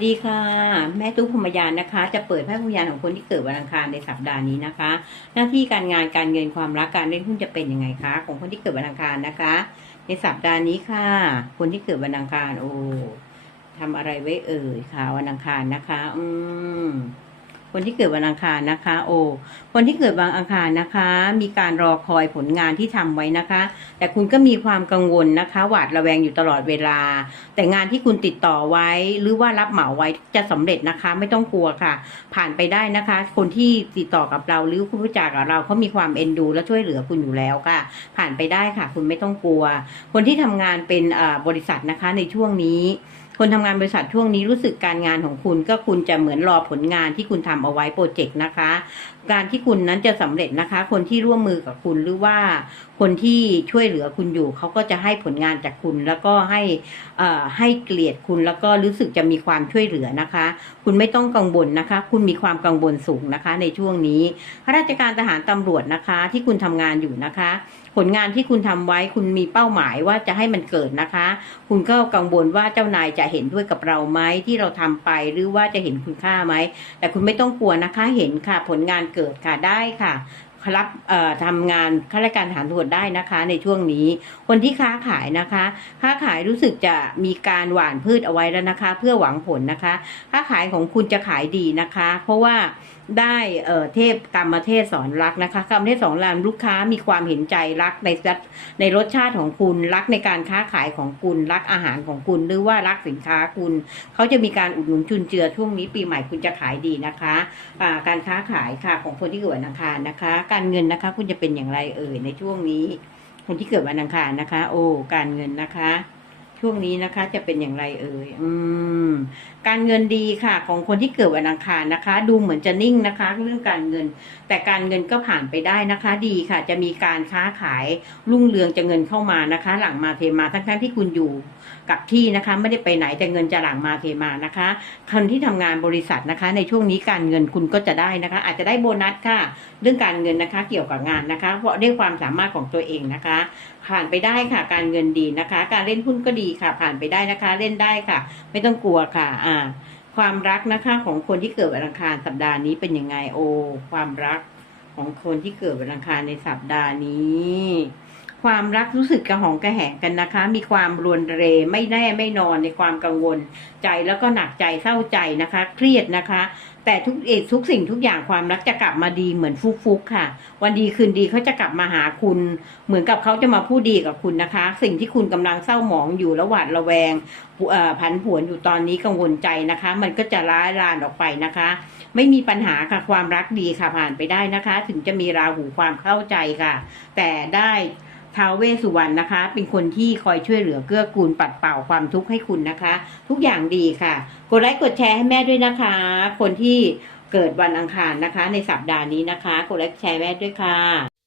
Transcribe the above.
สวัสดีค่ะ แม่ตู้พรมยานนะคะ จะเปิดไพ่พมยานของคนที่เกิดวันอังคารในสัปดาห์นี้นะคะ หน้าที่การงานการเงินความรักการเล่นหุ้นจะเป็นยังไงคะ ของคนที่เกิดวันอังคารนะคะ ในสัปดาห์นี้ค่ะ คนที่เกิดวันอังคารโอ้ทำอะไรไว้เอ่ยค่ะวันอังคารนะคะ อืม คนที่เกิดวันอังคารนะคะโอ้คนที่เกิดวันอังคารนะคะ มีการรอคอยผลงานที่ทำไว้นะคะ แต่คุณก็มีความกังวลนะคะ หวาดระแวงอยู่ตลอดเวลา แต่งานที่คุณติดต่อไว้ หรือว่ารับเหมาไว้จะสำเร็จนะคะ ไม่ต้องกลัวค่ะ ผ่านไปได้นะคะ คนที่ติดต่อกับเราหรือคุณรู้จักกับเราเขามีความเอ็นดู และช่วยเหลือคุณอยู่แล้วค่ะ ผ่านไปได้ค่ะ คุณไม่ต้องกลัว คนที่ทำงานเป็นบริษัทนะคะในช่วงนี้ คนทำงานบริษัทช่วงนี้รู้สึกการงานของคุณก็คุณจะเหมือนรอผลงานที่คุณทำเอาไว้โปรเจกต์นะคะ การที่คุณนั้นจะสำเร็จนะคะ คนที่ร่วมมือกับคุณหรือว่าคนที่ช่วยเหลือคุณอยู่เขาก็จะให้ผลงานจากคุณ แล้วก็ให้อ่ให้เกลียดคุณแล้วก็รู้สึกจะมีความช่วยเหลือนะคะ คุณไม่ต้องกังวลนะคะ คุณมีความกังวลสูงนะคะ ในช่วงนี้ข้าราชการทหารตำรวจนะคะ ที่คุณทำงานอยู่นะคะ ผลงานที่คุณทำไว้คุณมีเป้าหมายว่าจะให้มันเกิดนะคะ คุณก็กังวลว่าเจ้านายจะเห็นด้วยกับเราไหมที่เราทำไปหรือว่าจะเห็นคุณค่าไหม แต่คุณไม่ต้องกลัวนะคะเห็นค่ะ ผลงานเกิดค่ะได้ค่ะรับทำงานข้าราชการฐานตำรวจได้นะคะ ในช่วงนี้ คนที่ค้าขายนะคะ ค้าขายรู้สึกจะมีการหว่านพืชเอาไว้แล้วนะคะ เพื่อหวังผลนะคะ ค้าขายของคุณจะขายดีนะคะ เพราะว่า ได้เอ่อเทพกรรมเทศสอนรักนะคะกรรมเทศสอนรักลูกค้ามีความเห็นใจรักในรัฐในรสชาติของคุณรักในการค้าขายของคุณรักอาหารของคุณหรือว่ารักสินค้าคุณเขาจะมีการอุดหนุนจุนเจือช่วงนี้ปีใหม่คุณจะขายดีนะคะอ่าการค้าขายค่ะของคนที่เกิดวันอังคารนะคะ การเงินนะคะ คุณจะเป็นอย่างไรเอ่ยในช่วงนี้ คนที่เกิดวันอังคารนะคะ โอ้การเงินนะคะ ช่วงนี้นะคะ จะเป็นอย่างไรเอ่ยอืม การเงินดีค่ะ ของคนที่เกิดวันอังคารนะคะ ดูเหมือนจะนิ่งนะคะ เรื่องการเงิน แต่การเงินก็ผ่านไปได้นะคะ ดีค่ะ จะมีการค้าขายรุ่งเรืองจะเงินเข้ามานะคะ หลังมาเทมาทั้งๆที่คุณอยู่กับที่นะคะ ไม่ได้ไปไหนแต่เงินจะหลังมาเทมานะคะคนที่ทำงานบริษัทนะคะ ในช่วงนี้การเงินคุณก็จะได้นะคะ อาจจะได้โบนัสค่ะ เรื่องการเงินนะคะ เกี่ยวกับงานนะคะ เพราะด้วยความสามารถของตัวเองนะคะ ผ่านไปได้ค่ะ การเงินดีนะคะ การเล่นหุ้นก็ดีค่ะ ผ่านไปได้นะคะ เล่นได้ค่ะ ไม่ต้องกลัวค่ะ อ่า ความรักนะคะ ของคนที่เกิดวันอังคารสัปดาห์นี้เป็นยังไงโอ ความรักของคนที่เกิดวันอังคารในสัปดาห์นี้ ความรักรู้สึกกระหองกระแหงกันนะคะ มีความรวนเรไม่แน่ไม่นอนในความกังวล ใจแล้วก็หนักใจเศร้าใจนะคะ เครียดนะคะ แต่ทุกเอกทุกสิ่งทุกอย่างความรักจะกลับมาดีเหมือนฟุกๆค่ะ วันดีคืนดีเขาจะกลับมาหาคุณ เหมือนกับเขาจะมาพูดดีกับคุณนะคะ สิ่งที่คุณกำลังเศร้าหมองอยู่ระหวาดระแวงผันผวนอยู่ตอนนี้กังวลใจนะคะ มันก็จะร้ายรานออกไปนะคะ ไม่มีปัญหาค่ะความรักดีค่ะผ่านไปได้นะคะ ถึงจะมีราหูความเข้าใจค่ะ แต่ได้ ท้าวเวสสุวรรณนะคะ เป็นคนที่คอยช่วยเหลือเกื้อกูลปัดเป่าความทุกข์ให้คุณนะคะ ทุกอย่างดีค่ะ กดไลค์กดแชร์ให้แม่ด้วยนะคะ คนที่เกิดวันอังคารนะคะ ในสัปดาห์นี้นะคะ กดไลค์แชร์แม่ด้วยค่ะ